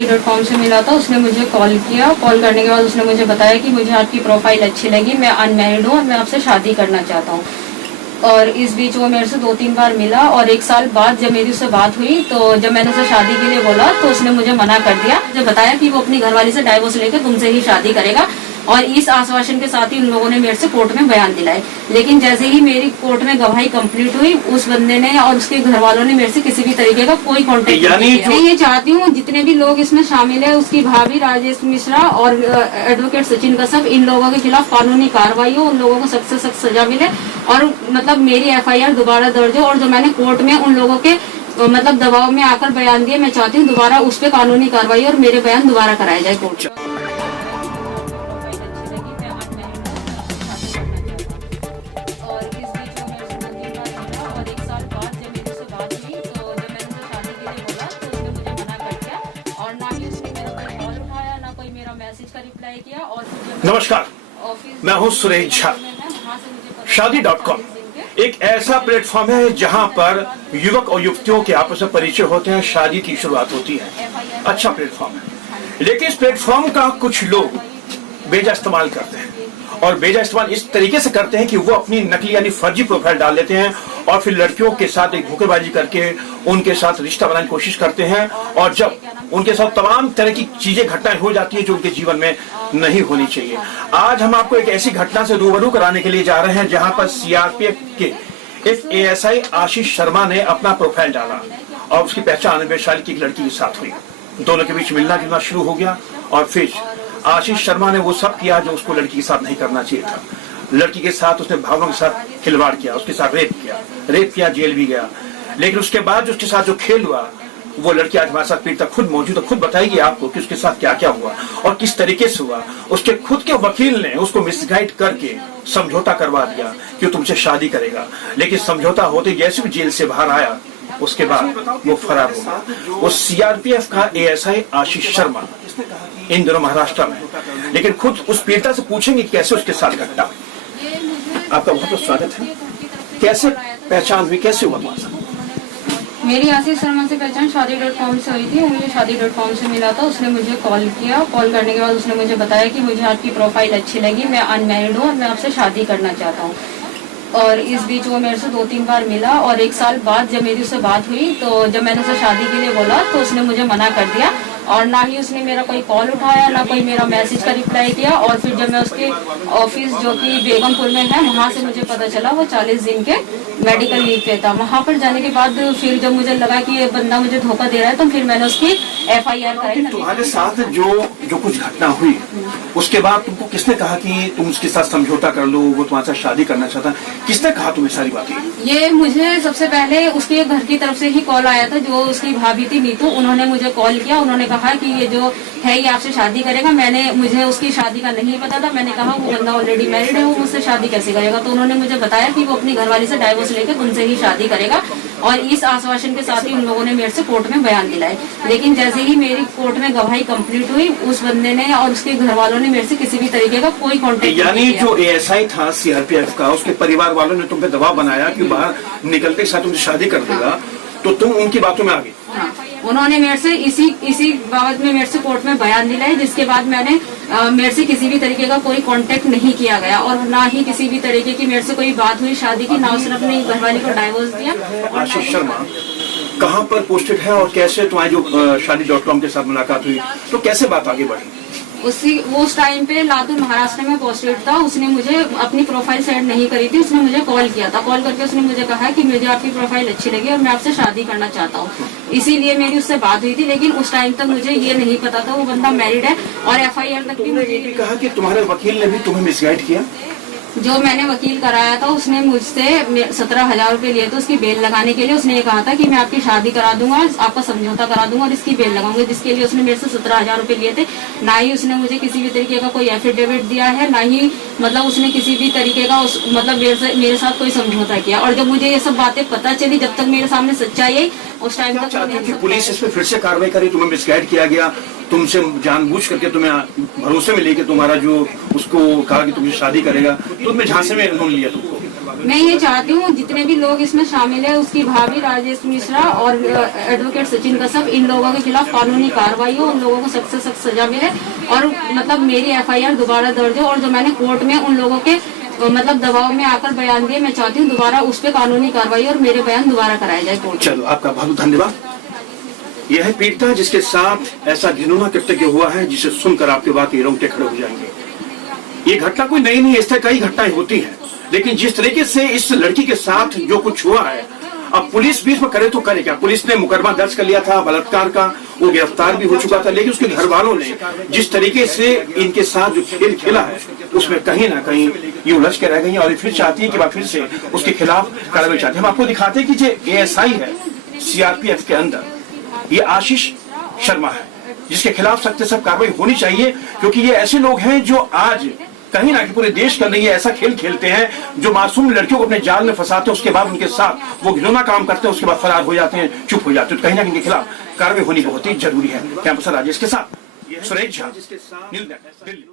.com से मिला था। उसने मुझे कॉल किया। कॉल करने के बाद उसने मुझे बताया कि मुझे आपकी प्रोफाइल अच्छी लगी, मैं अनमैरिड हूँ और मैं आपसे शादी करना चाहता हूँ। और इस बीच वो मेरे से 2-3 बार मिला और 1 साल बाद जब मेरी उससे बात हुई तो जब मैंने उसे शादी के लिए बोला तो उसने मुझे मना कर दिया। मुझे बताया कि वो अपनी घरवाली से डाइवोर्स लेकर तुमसे ही शादी करेगा और इस आश्वासन के साथ ही उन लोगों ने मेरे से कोर्ट में बयान दिलाए। लेकिन जैसे ही मेरी कोर्ट में गवाही कंप्लीट हुई, उस बंदे ने और उसके घर वालों ने मेरे से किसी भी तरीके का कोई कॉन्टेक्ट नहीं किया। मैं ये चाहती हूँ जितने भी लोग इसमें शामिल है, उसकी भाभी राजेश मिश्रा और एडवोकेट सचिन कश्यप, इन लोगों के खिलाफ कानूनी कार्रवाई हो, उन लोगों को सख्त से सख्त सजा मिले और मतलब मेरी FIR दोबारा दर्ज हो। और जो मैंने कोर्ट में उन लोगों के मतलब दबाव में आकर बयान दिए, मैं चाहती हूँ दोबारा उस पर कानूनी कार्रवाई और मेरे बयान दोबारा कराए जाए कोर्ट। नमस्कार, मैं हूं सुरेश झा। शादी.com एक ऐसा प्लेटफॉर्म है जहां पर युवक और युवतियों के आपस में परिचय होते हैं, शादी की शुरुआत होती है। अच्छा प्लेटफॉर्म है, लेकिन इस प्लेटफॉर्म का कुछ लोग बेजा इस्तेमाल करते हैं और बेजा इस्तेमाल इस तरीके से करते हैं कि वो अपनी नकली यानी फर्जी प्रोफाइल डाल लेते हैं और फिर लड़कियों के साथ एक धोखेबाजी करके उनके साथ रिश्ता बनाने की कोशिश करते हैं और जब उनके साथ तमाम तरह की चीजें घटनाएं हो जाती है जो उनके जीवन में नहीं होनी चाहिए। आज हम आपको एक ऐसी घटना से रूबरू कराने के लिए जा रहे हैं जहां पर CRPF के एक ASI आशीष शर्मा ने अपना प्रोफाइल डाला और उसकी पहचान वैशाली की एक लड़की के साथ हुई। दोनों के बीच मिलना जुलना शुरू हो गया और फिर आशीष शर्मा ने वो सब किया जो उसको लड़की के साथ नहीं करना चाहिए था। लड़की के साथ उसने भावनाओं के साथ खिलवाड़ किया, उसके साथ रेप किया, जेल भी गया। लेकिन उसके बाद जो उसके साथ जो खेल हुआ, वो लड़की आज हमारे साथ पीड़िता खुद मौजूद है, खुद बताएगी आपको कि उसके साथ क्या क्या हुआ और किस तरीके से हुआ। उसके खुद के वकील ने उसको मिसगाइड करके समझौता करवा दिया कि वो तुमसे शादी करेगा, लेकिन समझौता होते जैसे भी जेल से बाहर आया उसके बाद वो फरार हो गया। वो CRPF का ASI आशीष शर्मा इन दिनों महाराष्ट्र में, लेकिन खुद उस पीड़िता से पूछेंगे कैसे उसके साथ घटना। आपका बहुत बहुत स्वागत है। कैसे पहचान हुई, कैसे हुआ तुम्हारे साथ? मेरी आशीष शर्मा से पहचान शादी.com से हुई थी। मुझे शादी.com से मिला था। उसने मुझे कॉल किया। कॉल करने के बाद उसने मुझे बताया कि मुझे आपकी प्रोफाइल अच्छी लगी, मैं अनमैरिड हूँ और मैं आपसे शादी करना चाहता हूँ। और इस बीच वो मेरे से 2-3 बार मिला और 1 साल बाद जब मेरी उससे बात हुई तो जब मैंने उसे शादी के लिए बोला तो उसने मुझे मना कर दिया और ना ही उसने मेरा कोई कॉल उठाया, ना कोई मेरा मैसेज का रिप्लाई किया। और फिर जब मैं उसके ऑफिस जो कि बेगमपुर में है वहाँ से मुझे पता चला वो 40 दिन के मेडिकल लीव पे था। वहाँ पर जाने के बाद फिर जब मुझे लगा कि ये बंदा मुझे धोखा दे रहा है तो फिर मैंने उसकी FIR कराई। तुम्हारे साथ जो कुछ घटना हुई उसके बाद तुमको किसने कहा कि तुम उसके साथ समझौता कर लो, वो तुम्हारे साथ शादी करना चाहता? किसने कहा तुम्हें सारी बातें? ये मुझे सबसे पहले उसके घर की तरफ से ही कॉल आया था। जो उसकी भाभी थी नीतू, उन्होंने मुझे कॉल किया। उन्होंने कहा कि ये जो है ये आपसे शादी करेगा। मुझे उसकी शादी का नहीं पता था। मैंने कहा वो बंदा ऑलरेडी मैरिड है, वो मुझसे शादी कैसे करेगा? तो उन्होंने मुझे बताया कि वो अपनी घरवाली से डाइवोर्स लेकर तुमसे ही शादी करेगा और इस आश्वासन के साथ ही उन लोगों ने मेरे से कोर्ट में बयान दिलाए। लेकिन जैसे ही मेरी कोर्ट में गवाही कंप्लीट हुई, उस बंदे ने और उसके घर वालों ने मेरे से किसी भी तरीके का कोई कॉन्टेक्ट यानी नहीं किया। जो ASI था CRPF का, उसके परिवार वालों ने तुम पे दबाव बनाया कि बाहर निकलते साथ तुमसे शादी कर देगा, तो तुम उनकी बातों में आ गई। हाँ, उन्होंने मेरे से इसी बाबत में मेरे से कोर्ट में बयान दिलाए, जिसके बाद मेरे से किसी भी तरीके का कोई कांटेक्ट नहीं किया गया और ना ही किसी भी तरीके की मेरे से कोई बात हुई शादी की, ना उसने अपनी घरवाली को डाइवोर्स दिया। आशीष शर्मा कहाँ पर पोस्टेड है और कैसे तुम्हारी जो शादी.com के साथ मुलाकात हुई, तो कैसे बात आगे बढ़ी? उस टाइम पे लातूर महाराष्ट्र में पोस्टेड था। उसने मुझे अपनी प्रोफाइल सेंड नहीं करी थी। उसने मुझे कॉल किया था। कॉल करके उसने मुझे कहा कि मुझे आपकी प्रोफाइल अच्छी लगी और मैं आपसे शादी करना चाहता हूँ। इसीलिए मेरी उससे बात हुई थी। लेकिन उस टाइम तक मुझे ये नहीं पता था वो बंदा मैरिड है और FIR तक भी मुझे ये भी कहा कि तुम्हारे वकील ने भी तुम्हें मिसगाइड किया। जो मैंने वकील कराया था उसने मुझसे 17,000 रुपए लिए थे उसकी बेल लगाने के लिए। उसने ये कहा था कि मैं आपकी शादी करा दूंगा, आपका समझौता करा दूंगा और इसकी बेल लगाऊंगा, जिसके लिए उसने मेरे से 17,000 रुपए लिए थे। ना ही उसने मुझे किसी भी तरीके का कोई एफिडेविट दिया है, ना ही मतलब उसने किसी भी तरीके का मेरे साथ कोई समझौता किया। और जब मुझे ये सब बातें पता चली, जब तक मेरे सामने सच्चाई आई, उस टाइम तक पुलिस इस पे फिर से कार्रवाई करी, तुम्हें मिसगाइड किया गया, तुमसे जानबूझ करके तुम्हें भरोसे में लेके तुम्हारा जो उसको कहा कि तुमसे शादी करेगा, तो तुम्हें झांसे में उन्होंने लिया तुमको। मैं ये चाहती हूँ जितने भी लोग इसमें शामिल है, उसकी भाभी राजेश मिश्रा और एडवोकेट सचिन कश्यप, इन लोगों के खिलाफ कानूनी कार्रवाई हो, उन लोगों को सख्त से सख्त सजा मिले और मतलब मेरी एफआईआर दोबारा दर्ज हो। और जो मैंने कोर्ट में उन लोगों के मतलब दबाव में आकर बयान दिए, मैं चाहती हूँ दोबारा उस पर कानूनी कार्रवाई और मेरे बयान दोबारा कराए जाए कोर्ट। चलो, आपका बहुत धन्यवाद। यह है पीड़िता जिसके साथ ऐसा घिनौना कृत्य हुआ है, जिसे सुनकर आपके वाकई रोंगटे खड़े हो जाएंगे। ये घटना कोई नई नहीं है, इस तरह कई घटनाएं होती हैं, लेकिन जिस तरीके से इस लड़की के साथ जो कुछ हुआ है, अब पुलिस भी इसमें करे तो करे क्या। पुलिस ने मुकदमा दर्ज कर लिया था बलात्कार का, वो गिरफ्तार भी हो चुका था, लेकिन उसके घर वालों ने जिस तरीके से इनके साथ जो खेल खेला है, उसमें कहीं ना कहीं ये उलझ के रह गई और फिर चाहती है कि वह फिर से उसके खिलाफ कार्रवाई चाहती है। हम आपको दिखाते हैं कि जो एएसआई है सीआरपीएफ के अंदर, ये आशीष शर्मा है, जिसके खिलाफ सख्त से सख्त कार्रवाई होनी चाहिए, क्योंकि ये ऐसे लोग हैं जो आज कहीं ना कहीं पूरे देश के अंदर ये ऐसा खेल खेलते हैं, जो मासूम लड़कियों को अपने जाल में फंसाते हैं, उसके बाद उनके साथ वो घिनौना काम करते हैं, उसके बाद फरार हो जाते हैं, चुप हो जाते हैं। तो कहीं ना कहीं इनके खिलाफ कार्रवाई होनी बहुत ही जरूरी है। कैंपस राजेश के साथ सुरेश झा, न्यूज़ नेट, दिल्ली।